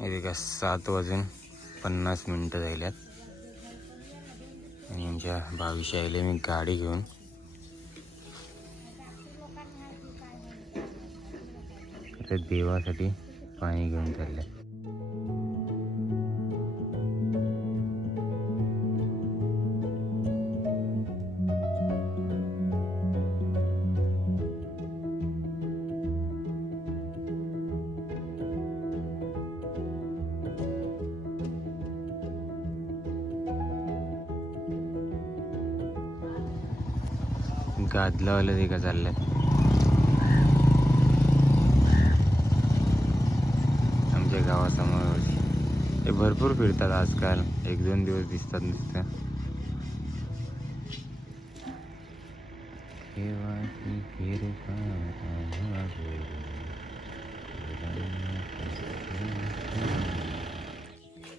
इथे का सात वाजून पन्नास मिनटं झाल्यात. आणि आमच्या भाविशी आले मी गाडी घेऊन देवासाठी पाणी घेऊन चालले गादलावाला ते का चाललंय? आमच्या गावासमोर हे भरपूर फिरतात आजकाल. एक दोन दिवस दिसतात नुसतं.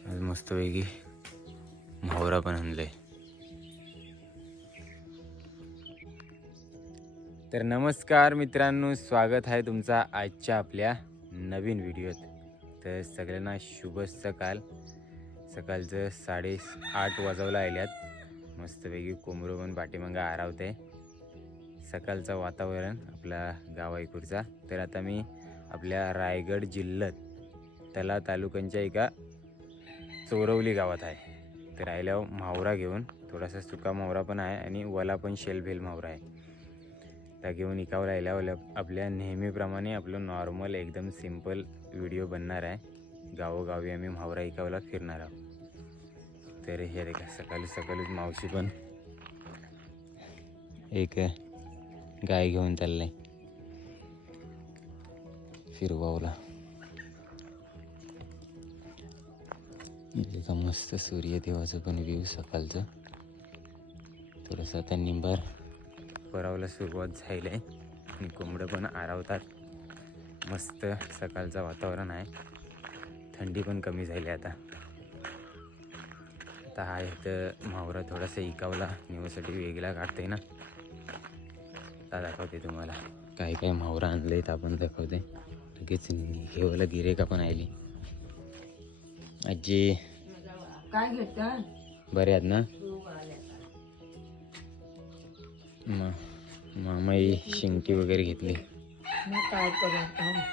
आज मस्त आम्हा मावरा मस्तपैकी म्हावरा पण आणलंय. तर नमस्कार मित्रांनो स्वागत आहे तुमचा आजच्या आपल्या नवीन व्हिडिओत. तर सगळ्यांना शुभ सकाळ सकाळचं साडे आठ वाजवला आल्यात मस्तपैकी कोंबडं पण पाठीमागं आरावते. सकाळचं वातावरण आपला गावाईकूरचा. तर आता मी आपल्या रायगड जिल्ह्यात तला तालुक्यांच्या एका चोरवली गावात आहे. तर राहिल्यावर म्हावरा घेऊन थोडासा सुका म्हावरा पण आहे आणि वला पण शेलभेल म्हावरा आहे. घेऊन इकावं राहिल्यावर आपल्या नेहमीप्रमाणे आपलं नॉर्मल एकदम सिंपल व्हिडिओ बनणार आहे. गावोगावी आम्ही म्हावरा इकावला फिरणार आहोत. तर हे रे का सकाळी सकाळीच मावशी पण एक गाय घेऊन चाललंय फिरवावला. इथं मस्त सूर्यदेवाचं पण व्ह्यू सकाळचं. थोडंसं आता निंबार. परावला सुरुवात झाली आहे. आणि कोंबडं पण आरावतात. मस्त सकाळचं वातावरण आहे. थंडी पण कमी झाली आता. आता हा इथं मावरा थोडासा इकावला. निवासाठी वेगळा काढते ना. आता दाखवते तुम्हाला. काय काय मावरा आणलं इथं आपण दाखवते. लगेच हेवाला गिरेका पण आली. आजी. काय घेता बरे आहेत ना? म मामाई शिंगटी वगैरे घेतली. मग काय करू आता?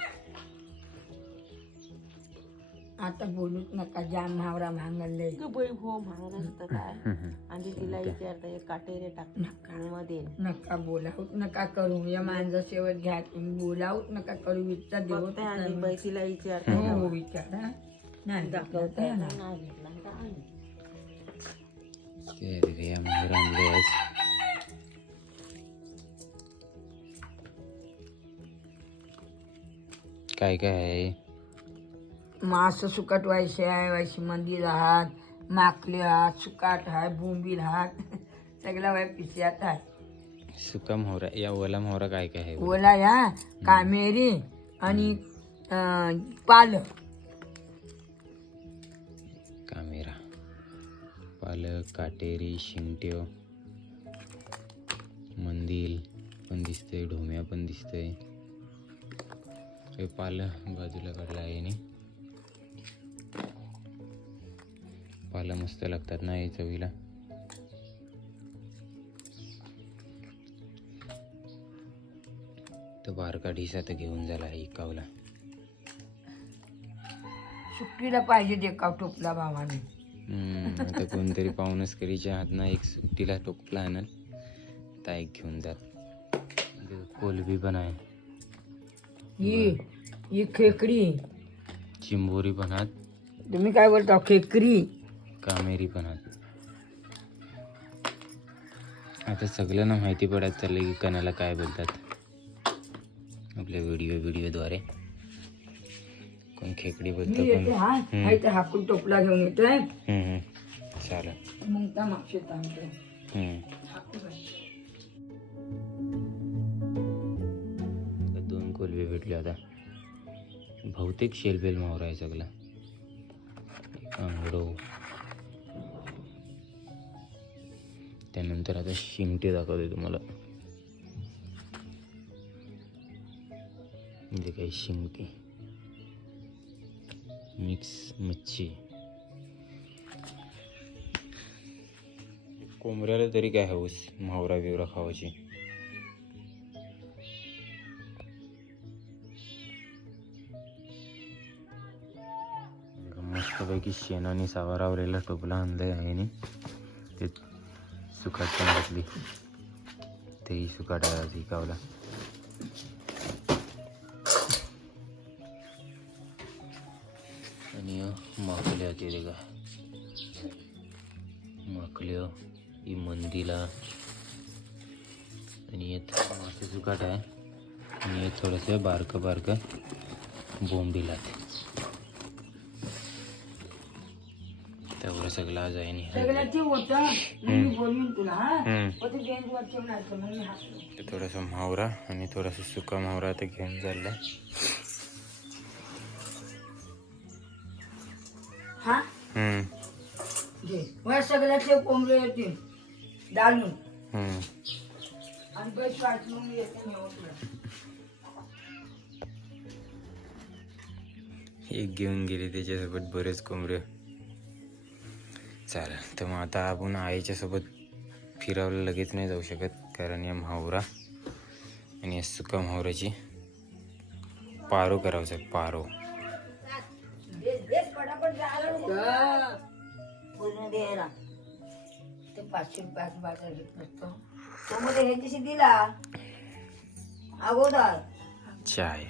आता बोलूच नका जाम म्हावरा भांगले हो असतं काय? आणि तिला विचारता एक काटेरे टाकमध्ये नका बोलावूच नका करू. या मांजा शेवट घ्या तुम्ही. बोलावूच नका करू. विचार देऊ आणि बाई तिला विचारता. हो हो विचारा. नाही दाखवता. नाही घेतला? ते रे काय काय? आहे मास सुकट व्हायचे आहे व्हायची मंदिर आहात माकले आहात सुकाट आहे बोंबील आहात. सगळ्या वाय पिशयात आहे सुका मोहरा या ओला मोहरा काय काय आहे? ओला या कामेरी आणि अं, पालक कामेरा. पालक काटेरी शिंगट्यो. मंदिल पण दिसतंय ढोम्या पण दिसतंय. हे पालं बाजूला काढला आहे आणि पालं मस्त लागतात ना हे चवीला. तर बारका ढिसा तर घेऊन झाला आहे इकावला सुट्टीला पाहिजे देखाव टोपला भावाने. आता कोणतरी पाहुणच करीच्या हातनं एक सुट्टीला टोकला आणल. आता एक घेऊन जात. कोलबी पण आहे. ही ही खेकडी. चिंबोरी पण आहात. तुम्ही काय बोलता खेकडी? कामेरी पण आहात. आता सगळ्यांना माहिती पडत चाललं की कणाला काय बोलतात. आपल्या व्हिडिओ व्हिडिओद्वारे कोण खेकडी बोलतो कोण हाकून टोपला घेऊन येतोय हम्म, हम्म. चालेल. मग त्या आणतोय हम्म. दोन कोलबे आता. बहुतेक शेलबेल मावर आहे सगळं. आंघडो त्यानंतर आता शिंगटे दाखवते तुम्हाला. म्हणजे काही शिंगटे मिक्स मच्छी. कोंबऱ्याला तरी काय हवस? मावरा बिवरा खावायची मस्तपैकी शेणाने सावरावरेला टोपला आणलाय आहे ते सुकाट पण घातली तेही सुकाट आहे आज आणि माकल्या ते रे का माकल्या ही मंदीला. आणि यात मासे सुकाट आहे. आणि हे थोडंसं बारकं बारकं बोंबीला मी हसलो ते थोडासा म्हावरा आणि थोडासा सुका म्हावरा आता घेऊन चाललाय. हा? हम्म, कोंबडे येतील. आणि बस येते तुला. एक घेऊन गेले त्याच्यासोबत बरेच कोंबडे. चालेल. तर मग आता आपण आईच्यासोबत फिरावलं लगेच नाही जाऊ शकत कारण या म्हावरा आणि या सुका म्हावराची पारो करावं आहे, पारो. पाचशे दिला अगोदर चाय.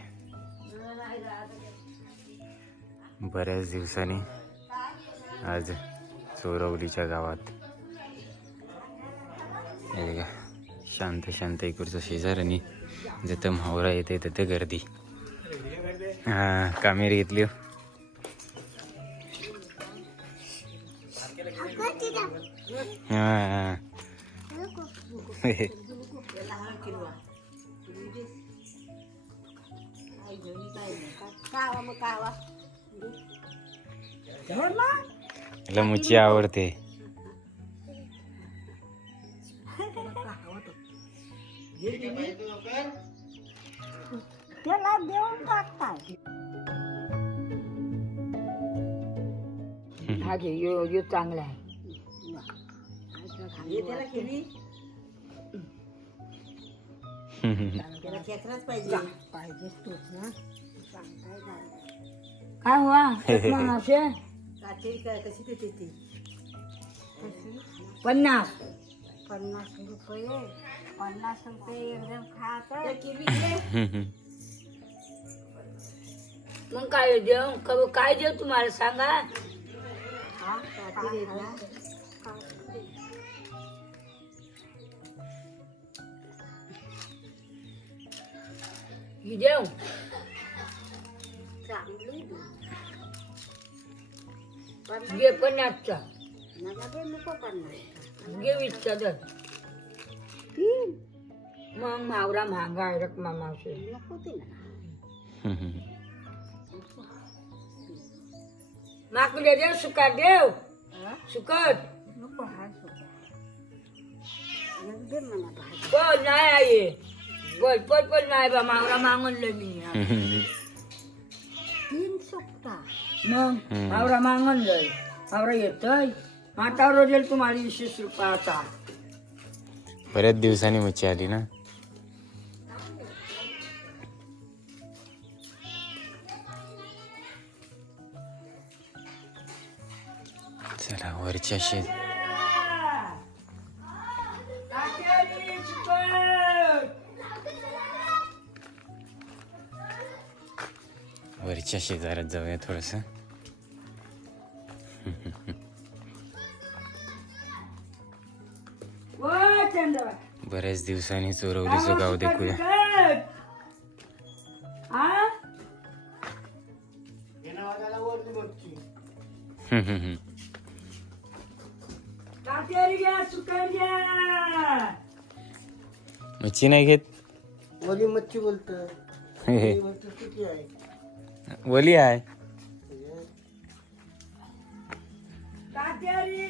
बऱ्याच दिवसांनी आज चोरवलीच्या गावात हे शांत शांत इकडचं शेजार आणि जिथं म्हावरा येते तिथं गर्दी हा कामेरी घेतली हो. हा, हा. कावा मग कावा मला मुची आवडते. त्याला देऊन हा घे यो यो चांगला आहे. काय हुआ मासे काटेरी काय कशी देते ती पन्नास पन्नास रुपये पन्नास रुपये एकदम खात मग काय देऊ क- काय देऊ तुम्हाला सांगा ही देऊ चांगली घे पन्नासचा नका दे नको पन्नास घे वीसचा दर तीन मग मावरा महागा आहे रकमा मावशे नको ती ना माकुले देव सुकाट देव सुकट नको हा सुद्धा दे मला भाजी पण नाही आहे बोल पण पण नाही बा मावरा मागणलं मी तीन सुकता मग मावरा मागणलंय मावरा येतोय. मातावर देईल तुम्हाला वीस रुपयाचा बऱ्याच दिवसांनी मच्छी आली ना? चला वरच्या शेत. वरच्या शेजारात जाऊया थोडस. बऱ्याच दिवसांनी चोरवलीचं गाव देखूया. हा मच्छी नाही घेत? ओली मच्छी बोलत. किती आहे. वली आहे.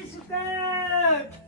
सुकट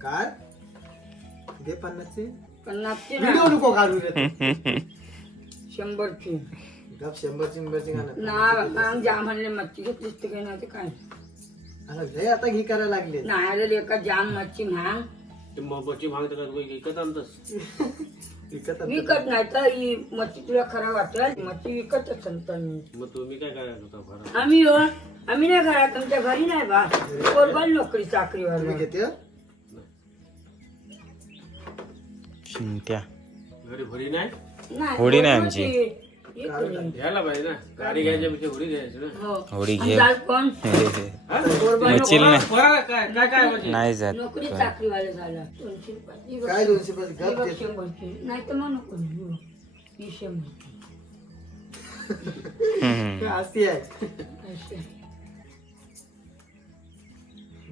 काय? दे पन्नासची. पन्नासची व्हिडिओ ना नको काढू रे तू. शंभरची. गप शंभरची शंभरची गाणं ना जाम म्हणले मच्छी घेतलीस तर काही नव्हते काय? आता लय आता घी करायला लागले. नाही आलेली एका जाम मच्छी महाग. बच्ची मागते का तू विकत आणतस? विकत. विकत नाही तर ही मच्छी तुला खरं वाटेल मच्छी विकतच सांगतो मी मग तुम्ही काय करायचं होता आम्ही हो आम्ही नाही घरात आमच्या घरी नाही बा. कोरबाल नोकरी चाकरीवर तुम्ही घेते हं? चिंट्या घरी भरी नाही? नाही होडी नाही आमची. हे. घ्यायला पाहिजे ना. गाडी घ्यायच्यापेक्षा होडी घ्यायची ना. हो. होडी घे. नाही. बरं काय? काय काय म्हणजे? नाही जात. नोकरी चाकरीवाले झाला. दोनशे रुपये बघ- काय दोनशे पाच गप बघ दे शंभरची नाही तर मग नको. घेऊ. ही शंभर हम्म. असती आहे. असे.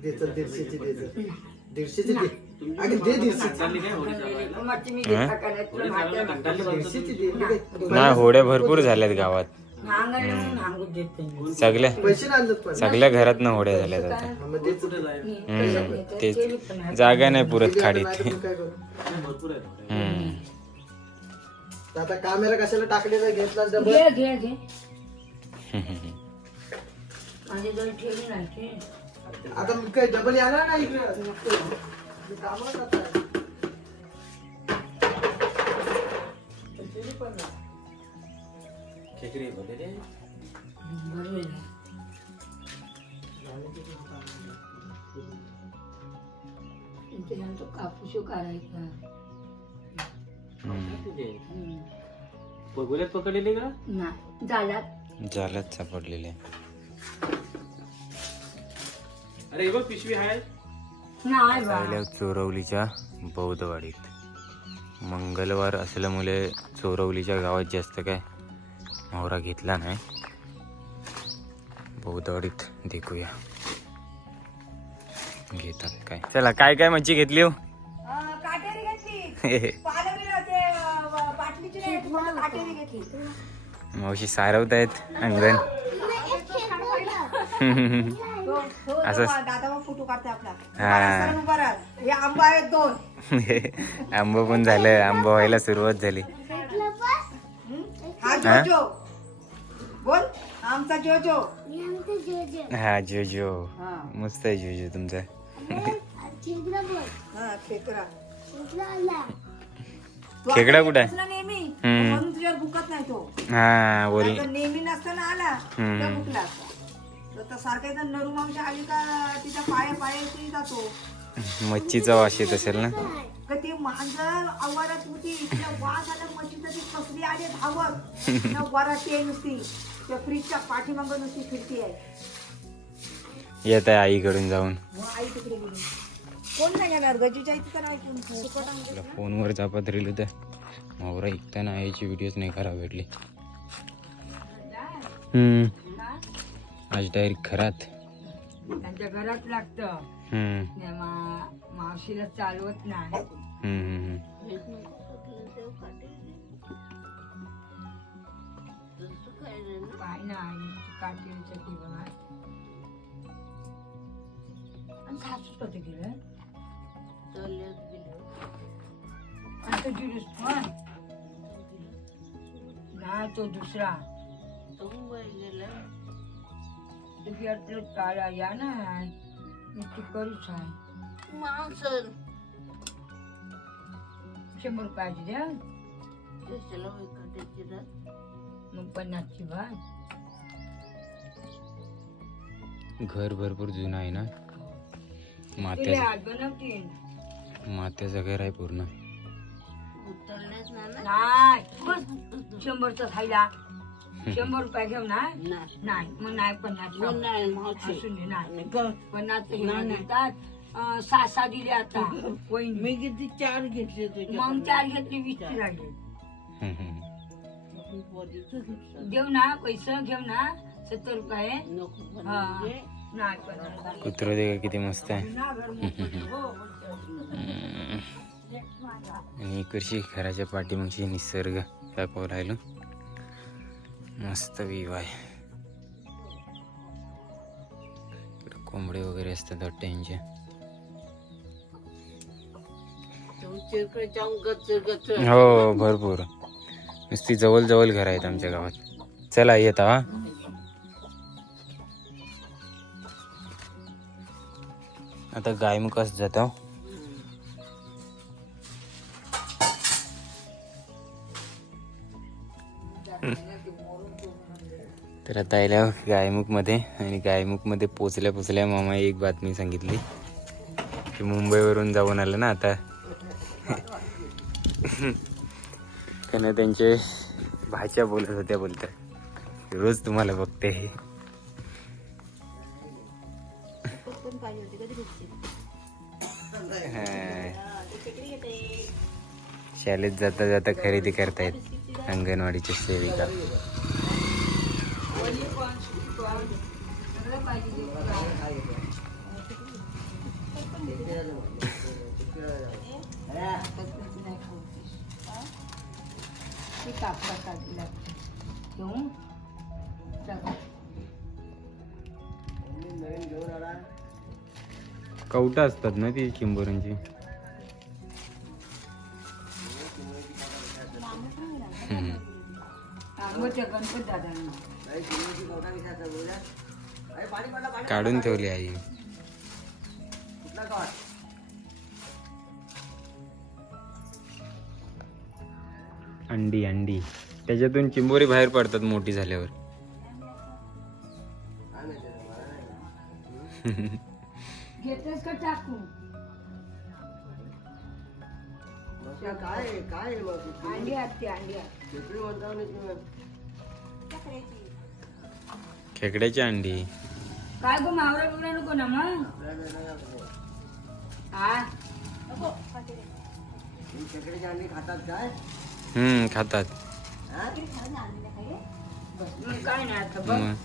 दे चल दीडशेची दे चल दीडशेची. दे. नाही ना. होड्या भरपूर झाल्यात गावात. सगळ्या सगळ्या घरात होड्या झाल्यात आता. तेच. जागा नाही पुरत खाडीत. आता कॅमेरा कशाला टाकलेला घेतला डबल? नाही. आता मग काय डबल येणार ना इकडे मी कामाला जात. खेकडी भरले रे. भरलेलं आहे. ते कापूस काढायचा पकडलेली का नाही झालंच सापडलेले अरे हे बघ पिशवी आहे नाही चोरवलीच्या बौद्धवाडीत. मंगळवार असल्यामुळे चोरवलीच्या गावात जास्त काय मोहरा घेतला नाही. बौद्धवाडीत देखूया. घेतात काय. चला काय काय मच्छी घेतली हो? मावशी सारवत आहेत अंगण असं दादा मग फोटो काढते आपला. हा. उभा राहा. हे आंबा आहेत दोन. आंबा पण झालं आंबा व्हायला सुरुवात झाली. हा हा? जोजो बोल आमचा जोजो हा जो जो. हा. मस्त आहे जो जो तुमचा. हा खेकडा. तू खेकडा आता कुठं आहे? येतोस ना नेहमी. हम्म. म्हणून तुझ्यावर भुकत नाही तो. हा बोल. नाहीतर नेहमी नसताना आला हम्म. तर भुकला असता. तर सारखा एकदा आली का तिच्या पाया तरी जातो. मच्छीचा वास येत असेल ना? का ती मांजर आवारात होती. तिला वास आला मच्छीचं ती कसली आली धावत. वरात ते नुसती. त्या फ्रीजच्या पाठीमाग नुसती फिरती आहे. येत आहे आईकडून जाऊन. आई तिकडे गेली. कोण नाही येणार? गजीच्या आंबे. तुला फोनवर जापत राहिलो तर. मोहरा ऐकताना आईची व्हिडिओच नाही खराब भेटली. हम्म. आज डायरेक्ट घरात. त्यांच्या घरात लागतं. मावशीला चालवत नाही. हम्म, हम्म, हम्म. काय नाही सासूच गेलं तो जुलूस पण नाही तो दुसरा. तुझ्यातलं काळा या ना मी ती करूच आहे शंभर रुपयाची द्या. मग पन्नासची बा. घर भरपूर जुनं आहे ना? तुला मात्याचं आज बनवतील मात्याचं घर आहे पूर्ण. नाही. बस. शंभरचा खायला. शंभर रुपये घेऊ ना नाही. मग नाही पन्नास दे नाही पन्नास अं, सहा सहा दिले आता. वहिनी. मी किती चार घेतले तुझ्या मग चार घेतली वीस ची लागली हम्म, हम्म. देऊ ना पैसे घेऊ ना सत्तर रुपये. नको हा. नाही पन्नास कुत्रं ते किती मस्त आहे. ना घर मोठं. हो. हम्म. आणि इकडची घराच्या पाठीमागची निसर्ग दाखवू राहिलो. मस्त व्ह्यू आहे. इकडे कोंबडे वगैरे असतात वाटतं हो भरपूर. नुसती जवळ जवळ घर आहेत आमच्या गावात. चला येत हा. आता गायमुखास जातो. तर आता आयल्या गायमुखमध्ये आणि गायमुखमध्ये पोचल्या पोचल्या मामा एक बातमी सांगितली की मुंबईवरून जाऊन आलं ना आता. त्यांना त्यांचे भाषा बोलत होत्या बोलतात रोज तुम्हाला बघते. हे शाळेत जाता जाता खरेदी करतायत अंगणवाडीच्या सेविका. कापडा काढला घेऊन. कवटा असतात ना ती चिंबोरांची गणपत काढून ठेवली आई. अंडी अंडी. त्याच्यातून चिंबोरी बाहेर पडतात मोठी झाल्यावर. खेकड्याची अंडी. काय गो मावरा बिवरा नको ना मग? हा? ही खेकडीची अंडी खातात काय? हम्म खातात. हा? मग काय नाही आता बघ मग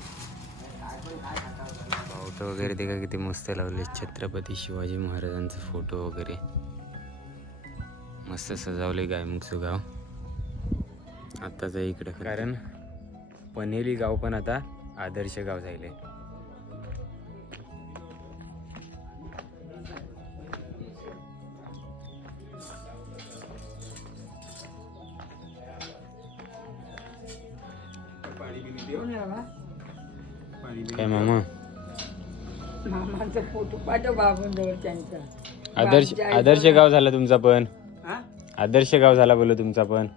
फोटो वगैरे ते का किती मस्त लावले छत्रपती शिवाजी महाराजांचा फोटो वगैरे. मस्त सजावले गायमुखचं गाव. आत्ताच इकडं. कारण पनेली गाव पण आता आदर्श गाव झाले. त्यांचा आदर्श आदर्श गाव झाला तुमचा पण? आदर्श गाव झाला बोलो तुमचा पण.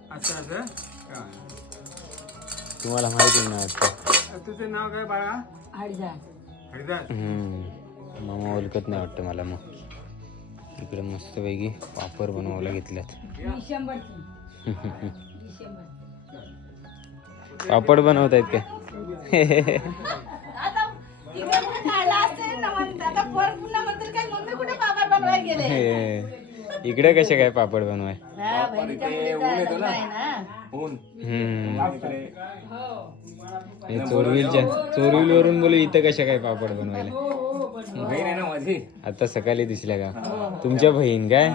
तुम्हाला माहिती ना वाटतं तुझं नाव काय बाळा? हरिदा हरिदास. मामा ओळखत नाही वाटतं मला मग. इकडे मस्तपैकी पापड बनवायला घेतल्यात. पापड बनवत आहेत का इकडे कसे काय पापड बनवाय? हम्म. हे चोरविलच्या चोरविल वरून बोलू इथं कशा काय पापड बनवायला? बहीण आहे ना माझी. आता सकाळी दिसल्या का? तुमच्या बहीण काय?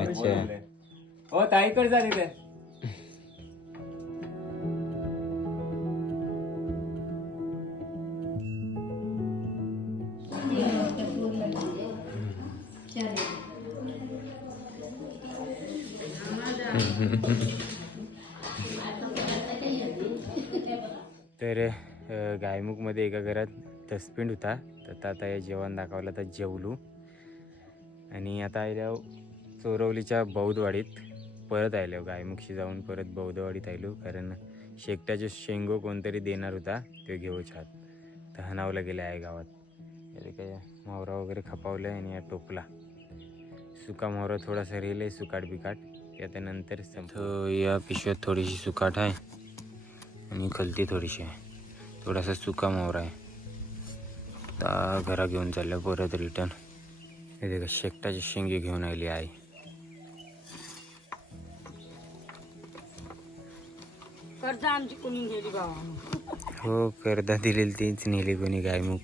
अच्छा. हो ताईकडे जा अ, गायमुखमध्ये एका घरात डस्टबिन होता. तर आता हे जेवण दाखवलं तर जेवलो. आणि आता आयल्या चोरवलीच्या बौद्धवाडीत परत आयलो. गायमुखशी जाऊन परत बौद्धवाडीत आयलो. कारण शेकट्याचे शेंगो कोणतरी देणार होता. ते घेऊ छात. तर हनावला गेला आहे गावात. काय मावरा वगैरे खपावलं आणि या टोपला. सुका मोहरा थोडासा रेल आहे सुकाट बिकाट. या नंतर या पिशव्यात थोडीशी सुकाट आहे. आणि खलती थोडीशी आहे. थोडासा सुका मोहरा आहे. आता घरा घेऊन चाललं परत रिटर्न हे देखा शेकटाची शेंगे घेऊन आली आई. हो करदा दिलेली तीच नेली कोणी गायमुख.